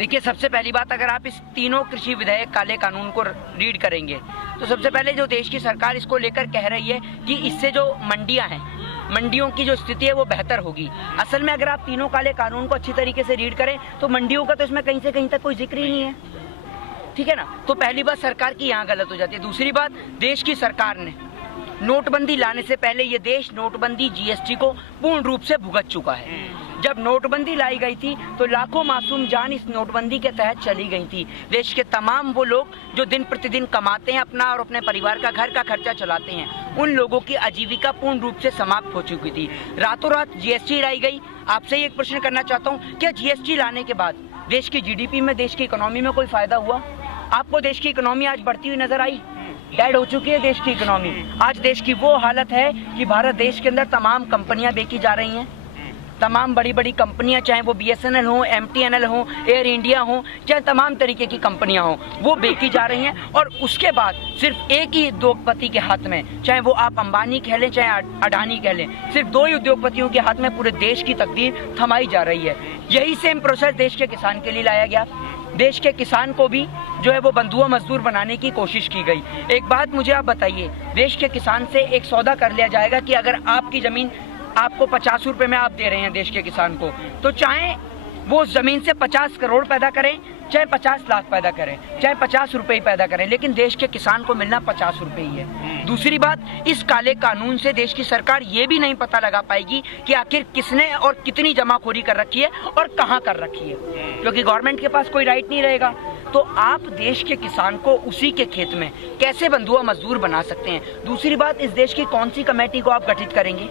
देखिए, सबसे पहली बात, अगर आप इस तीनों कृषि विधेयक काले कानून को रीड करेंगे तो सबसे पहले जो देश की सरकार इसको लेकर कह रही है कि इससे जो मंडियां हैं, मंडियों की जो स्थिति है वो बेहतर होगी। असल में अगर आप तीनों काले कानून को अच्छी तरीके से रीड करें तो मंडियों का तो इसमें कहीं से कहीं तक कोई जिक्र ही नहीं है, ठीक है ना। तो पहली बात सरकार की यहाँ गलत हो जाती है। दूसरी बात, देश की सरकार ने नोटबंदी लाने से पहले ये देश नोटबंदी जीएसटी को पूर्ण रूप से भुगत चुका है। जब नोटबंदी लाई गई थी तो लाखों मासूम जान इस नोटबंदी के तहत चली गई थी। देश के तमाम वो लोग जो दिन प्रतिदिन कमाते हैं अपना और अपने परिवार का घर का खर्चा चलाते हैं, उन लोगों की आजीविका पूर्ण रूप से समाप्त हो चुकी थी। रातों रात जीएसटी लाई गई। आपसे एक प्रश्न करना चाहता हूँ, क्या जीएसटी लाने के बाद देश की जीडीपी में, देश की इकोनॉमी में कोई फायदा हुआ? आपको देश की इकोनॉमी आज बढ़ती हुई नजर आई? डेड हो चुकी है देश की इकोनॉमी। आज देश की वो हालत है कि भारत देश के अंदर तमाम कंपनियां बेची जा रही हैं। तमाम बड़ी बड़ी कंपनियां, चाहे वो बीएसएनएल हो, एमटीएनएल हो, एयर इंडिया हो, चाहे तमाम तरीके की कंपनियां हो, वो बेची जा रही हैं। और उसके बाद सिर्फ एक ही उद्योगपति के हाथ में, चाहे वो आप अंबानी कह लें चाहे अडानी कह लें, सिर्फ दो ही उद्योगपतियों के हाथ में पूरे देश की तकदीर थमाई जा रही है। यही सेम प्रोसेस देश के किसान के लिए लाया गया। देश के किसान को भी जो है वो बंधुआ मजदूर बनाने की कोशिश की गई। एक बात मुझे आप बताइए, देश के किसान से एक सौदा कर लिया जाएगा कि अगर आपकी जमीन आपको 50 रुपए में आप दे रहे हैं देश के किसान को, तो चाहे वो उस जमीन से 50 करोड़ पैदा करें, चाहे 50 लाख पैदा करें, चाहे 50 रुपए ही पैदा करें, लेकिन देश के किसान को मिलना 50 रुपए ही है। दूसरी बात, इस काले कानून से देश की सरकार ये भी नहीं पता लगा पाएगी कि आखिर किसने और कितनी जमाखोरी कर रखी है और कहाँ कर रखी है, क्योंकि गवर्नमेंट के पास कोई राइट नहीं रहेगा। तो आप देश के किसान को उसी के खेत में कैसे बंधुआ मजदूर बना सकते हैं? दूसरी बात, इस देश की कौन सी कमेटी को आप गठित करेंगे?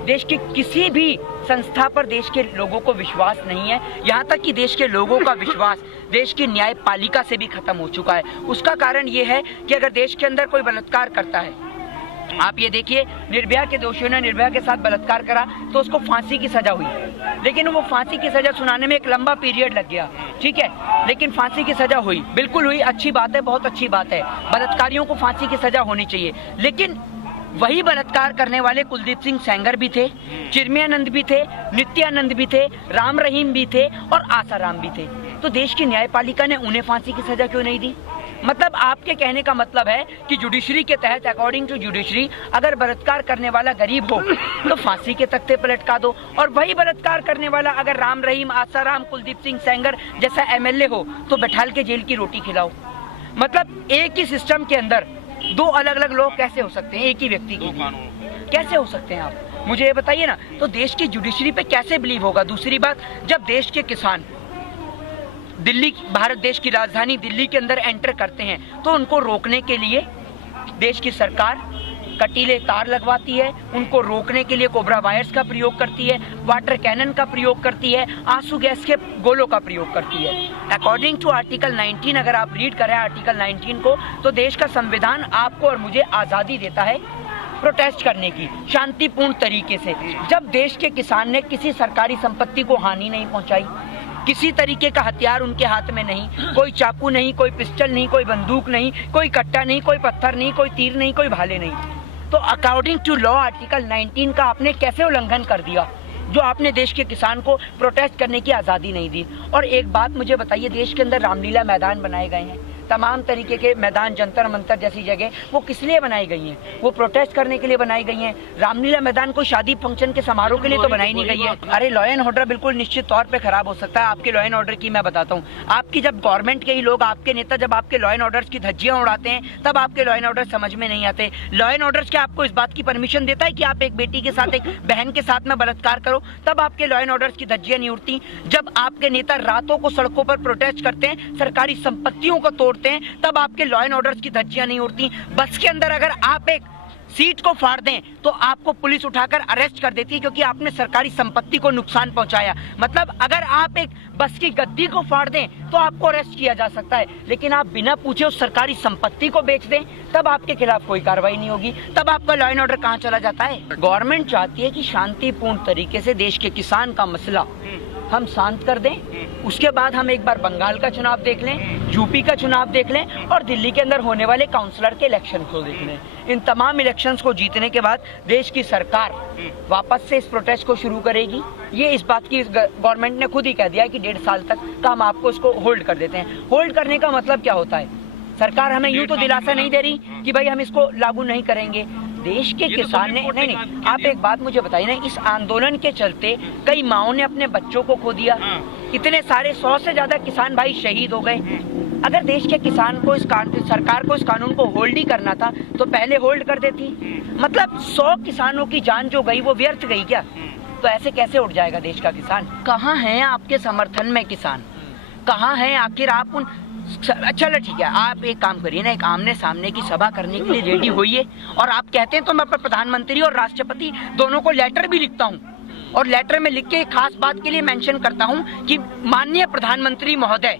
देश की किसी भी संस्था पर देश के लोगों को विश्वास नहीं है। यहाँ तक कि देश के लोगों का विश्वास देश की न्यायपालिका से भी खत्म हो चुका है। उसका कारण ये है कि अगर देश के अंदर कोई बलात्कार करता है, आप ये देखिए, निर्भया के दोषियों ने निर्भया के साथ बलात्कार करा तो उसको फांसी की सजा हुई, लेकिन वो फांसी की सजा सुनाने में एक लंबा पीरियड लग गया, ठीक है, लेकिन फांसी की सजा हुई, बिल्कुल हुई, अच्छी बात है, बहुत अच्छी बात है, बलात्कारियों को फांसी की सजा होनी चाहिए। लेकिन वही बलात्कार करने वाले कुलदीप सिंह सेंगर भी थे, चिन्मयानंद भी थे, नित्यानंद भी थे, राम रहीम भी थे और आसाराम भी थे। तो देश की न्यायपालिका ने उन्हें फांसी की सजा क्यों नहीं दी? मतलब आपके कहने का मतलब है कि जुडिशरी के तहत, अकॉर्डिंग टू जुडिशरी, अगर बलात्कार करने वाला गरीब हो तो फांसी के तख्ते पर लटका दो, और वही बलात्कार करने वाला अगर राम रहीम, आसाराम, कुलदीप सिंह सेंगर जैसा एमएलए हो तो बैठाल के जेल की रोटी खिलाओ। मतलब एक ही सिस्टम के अंदर दो अलग अलग लोग कैसे हो सकते हैं? एक ही व्यक्ति के कैसे हो सकते हैं? आप मुझे ये बताइए ना। तो देश की जुडिशरी पे कैसे बिलीव होगा? दूसरी बात, जब देश के किसान दिल्ली, भारत देश की राजधानी दिल्ली के अंदर एंटर करते हैं तो उनको रोकने के लिए देश की सरकार कटीले तार लगवाती है, उनको रोकने के लिए कोबरा वायर्स का प्रयोग करती है, वाटर कैनन का प्रयोग करती है, आंसू गैस के गोलों का प्रयोग करती है। अकॉर्डिंग टू आर्टिकल 19, अगर आप रीड करें आर्टिकल 19 को, तो देश का संविधान आपको और मुझे आजादी देता है प्रोटेस्ट करने की शांतिपूर्ण तरीके से। जब देश के किसान ने किसी सरकारी संपत्ति को हानि नहीं पहुंचाई, किसी तरीके का हथियार उनके हाथ में नहीं, कोई चाकू नहीं, कोई पिस्टल नहीं, कोई बंदूक नहीं, कोई कट्टा नहीं, कोई पत्थर नहीं, कोई तीर नहीं, कोई भाले नहीं, तो अकॉर्डिंग टू लॉ आर्टिकल 19 का आपने कैसे उल्लंघन कर दिया, जो आपने देश के किसान को प्रोटेस्ट करने की आज़ादी नहीं दी। और एक बात मुझे बताइए, देश के अंदर रामलीला मैदान बनाए गए हैं, तमाम तरीके के मैदान, जंतर मंतर जैसी जगह, वो किस लिए बनाई गई हैं? वो प्रोटेस्ट करने के लिए बनाई गई हैं। रामलीला मैदान कोई शादी फंक्शन के समारोह के लिए तो बनाई नहीं गई है। अरे लॉ एंड ऑर्डर बिल्कुल निश्चित तौर पे खराब हो सकता है। आपके लॉ एंड ऑर्डर की मैं बताता हूँ, आपकी जब गवर्नमेंट के ही लोग, आपके नेता जब आपके लॉ एंड ऑर्डर की धज्जियां उड़ाते हैं तब आपके लॉ एंड ऑर्डर समझ में नहीं आते। लॉ एंड ऑर्डर क्या आपको इस बात की परमिशन देता है कि आप एक बेटी के साथ, एक बहन के साथ में बलात्कार करो? तब आपके लॉ एंड ऑर्डर की धज्जियां नहीं उड़ती। जब आपके नेता रातों को सड़कों पर प्रोटेस्ट करते हैं, सरकारी संपत्तियों को तोड़ते हैं, तब आपके लॉ एंड ऑर्डर की धज्जियां नहीं उड़ती। बस के अंदर अगर आप एक सीट को फाड़ दें तो आपको पुलिस उठाकर अरेस्ट कर देती है, क्योंकि आपने सरकारी संपत्ति को नुकसान पहुंचाया। मतलब अगर आप एक बस की गद्दी को फाड़ दें तो आपको अरेस्ट किया जा सकता है, लेकिन आप बिना पूछे उस सरकारी संपत्ति को बेच दें तब आपके खिलाफ कोई कार्रवाई नहीं होगी। तब आपका लॉ एंड ऑर्डर कहां चला जाता है? गवर्नमेंट चाहती है कि शांतिपूर्ण तरीके से देश के किसान का मसला हम शांत कर दें, उसके बाद हम एक बार बंगाल का चुनाव देख लें, यूपी का चुनाव देख लें और दिल्ली के अंदर होने वाले काउंसलर के इलेक्शन को देख लें। इन तमाम इलेक्शंस को जीतने के बाद देश की सरकार वापस से इस प्रोटेस्ट को शुरू करेगी। ये इस बात की गवर्नमेंट ने खुद ही कह दिया कि 1.5 साल तक का हम आपको इसको होल्ड कर देते हैं। होल्ड करने का मतलब क्या होता है? सरकार हमें यूं तो दिलासा नहीं दे रही कि भाई हम इसको लागू नहीं करेंगे। देश के किसान ने नहीं, आप एक बात मुझे बताइए ना, इस आंदोलन के चलते कई माओं ने अपने बच्चों को खो दिया, इतने सारे 100 से ज्यादा किसान भाई शहीद हो गए। अगर देश के किसान को सरकार को इस कानून को होल्ड ही करना था तो पहले होल्ड कर देती। मतलब 100 किसानों की जान जो गई वो व्यर्थ गई क्या? तो ऐसे कैसे उठ जाएगा देश का किसान? कहाँ है आपके समर्थन में किसान? कहाँ है आखिर आप उन? चलो ठीक है, आप एक काम करिए ना, एक आमने सामने की सभा करने के लिए रेडी होइए और आप कहते हैं तो मैं प्रधानमंत्री और राष्ट्रपति दोनों को लेटर भी लिखता हूँ और लेटर में लिख के एक खास बात के लिए मेंशन करता हूँ कि माननीय प्रधानमंत्री महोदय,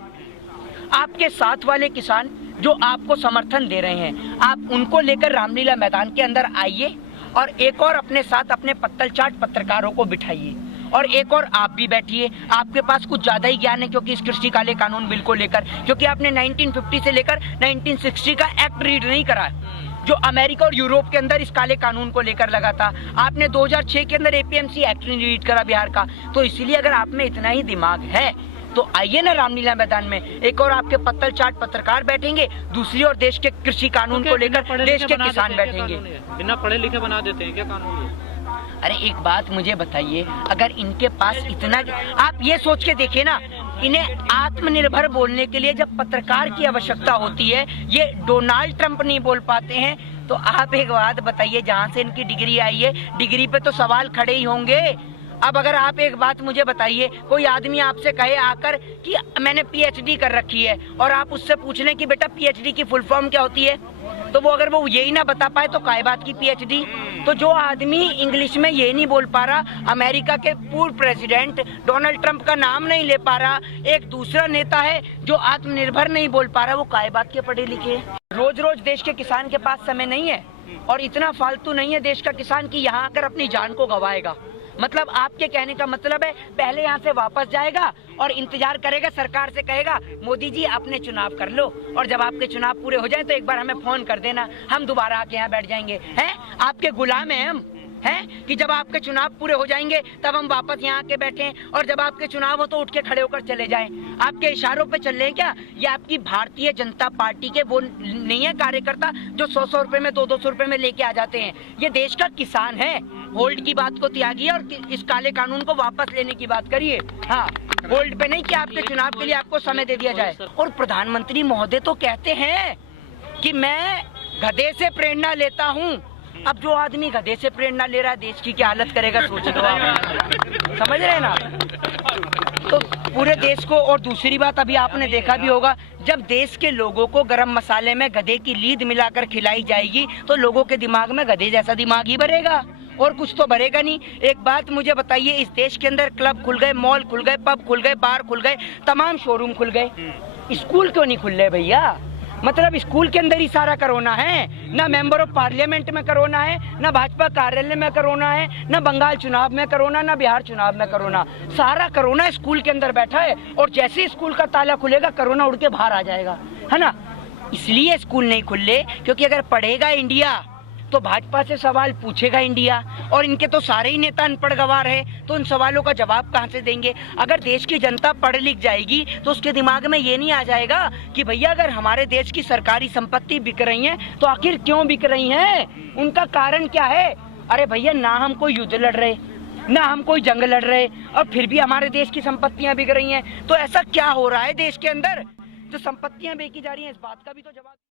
आपके साथ वाले किसान जो आपको समर्थन दे रहे हैं, आप उनको लेकर रामलीला मैदान के अंदर आइए और एक और अपने साथ अपने पत्तल चाट पत्रकारों को बिठाइए और एक और आप भी बैठिए। आपके पास कुछ ज्यादा ही ज्ञान है क्योंकि इस कृषि काले कानून बिल को लेकर, क्योंकि आपने 1950 से लेकर 1960 का एक्ट रीड नहीं करा जो अमेरिका और यूरोप के अंदर इस काले कानून को लेकर लगा था। आपने 2006 के अंदर एपीएमसी एक्ट नहीं रीड करा बिहार का। तो इसलिए अगर आप में इतना ही दिमाग है तो आइए ना रामलीला मैदान में, एक और आपके पत्तल चाट पत्रकार बैठेंगे, दूसरी ओर देश के कृषि कानून को लेकर देश के किसान बैठेंगे। बिना पढ़े लिखे बना देते हैं क्या कानून? अरे एक बात मुझे बताइए, अगर इनके पास इतना, आप ये सोच के देखिए ना, इन्हें आत्मनिर्भर बोलने के लिए जब पत्रकार की आवश्यकता होती है, ये डोनाल्ड ट्रंप नहीं बोल पाते हैं। तो आप एक बात बताइए, जहाँ से इनकी डिग्री आई है, डिग्री पे तो सवाल खड़े ही होंगे। अब अगर आप एक बात मुझे बताइए, कोई आदमी आपसे कहे आकर कि मैंने पीएचडी कर रखी है और आप उससे पूछ लें कि बेटा पीएचडी की फुल फॉर्म क्या होती है, तो वो अगर वो यही ना बता पाए तो काय बात की पीएचडी। तो जो आदमी इंग्लिश में ये नहीं बोल पा रहा, अमेरिका के पूर्व प्रेसिडेंट डोनाल्ड ट्रंप का नाम नहीं ले पा रहा, एक दूसरा नेता है जो आत्मनिर्भर नहीं बोल पा रहा, वो काय बात के पढ़े लिखे। रोज रोज देश के किसान के पास समय नहीं है और इतना फालतू नहीं है देश का किसान की यहाँ आकर अपनी जान को गंवाएगा। मतलब आपके कहने का मतलब है पहले यहाँ से वापस जाएगा और इंतजार करेगा, सरकार से कहेगा मोदी जी अपने चुनाव कर लो और जब आपके चुनाव पूरे हो जाए तो एक बार हमें फोन कर देना, हम दोबारा आके यहाँ बैठ जाएंगे। हैं आपके गुलाम हैं हम, हैं कि जब आपके चुनाव पूरे हो जाएंगे तब हम वापस यहाँ आके बैठें और जब आपके चुनाव हो तो उठ के खड़े होकर चले जाएं। आपके इशारों पे चल रहे हैं क्या? ये आपकी भारतीय जनता पार्टी के वो नहीं है कार्यकर्ता जो 100-100 रुपए में 200-200 रुपए में लेके आ जाते हैं। ये देश का किसान है। होल्ड की बात को त्यागिए और इस काले कानून को वापस लेने की बात करिए। हाँ, होल्ड पे नहीं कि आपके चुनाव के लिए आपको समय दे दिया जाए। और प्रधानमंत्री महोदय तो कहते हैं कि मैं गधे से प्रेरणा लेता हूँ। अब जो आदमी गधे से प्रेरणा ले रहा है देश की क्या हालत करेगा, सोच लो आप। समझ रहे हैं ना? तो पूरे देश को। और दूसरी बात, अभी आपने देखा भी होगा, जब देश के लोगों को गरम मसाले में गधे की लीद मिलाकर खिलाई जाएगी तो लोगों के दिमाग में गधे जैसा दिमाग ही भरेगा और कुछ तो भरेगा नहीं। एक बात मुझे बताइए, इस देश के अंदर क्लब खुल गए, मॉल खुल गए, पब खुल गए, बार खुल गए, तमाम शोरूम खुल गए, स्कूल क्यों नहीं खुल रहे भैया? मतलब स्कूल के अंदर ही सारा कोरोना है, ना मेंबर ऑफ पार्लियामेंट में कोरोना है, ना भाजपा कार्यालय में कोरोना है, ना बंगाल चुनाव में कोरोना, ना बिहार चुनाव में कोरोना। सारा कोरोना स्कूल के अंदर बैठा है और जैसे ही स्कूल का ताला खुलेगा कोरोना उड़ के बाहर आ जाएगा, है ना? इसलिए स्कूल नहीं खुले क्योंकि अगर पढ़ेगा इंडिया तो भाजपा से सवाल पूछेगा इंडिया और इनके तो सारे ही नेता अनपढ़ गवार है, तो उन सवालों का जवाब कहाँ से देंगे? अगर देश की जनता पढ़ लिख जाएगी तो उसके दिमाग में ये नहीं आ जाएगा कि भैया अगर हमारे देश की सरकारी संपत्ति बिक रही है तो आखिर क्यों बिक रही है, उनका कारण क्या है? अरे भैया, ना हम कोई युद्ध लड़ रहे, ना हम कोई जंग लड़ रहे और फिर भी हमारे देश की संपत्तियां बिक रही हैं। तो ऐसा क्या हो रहा है देश के अंदर जो संपत्तियां बेची जा रही हैं? इस बात का भी तो जवाब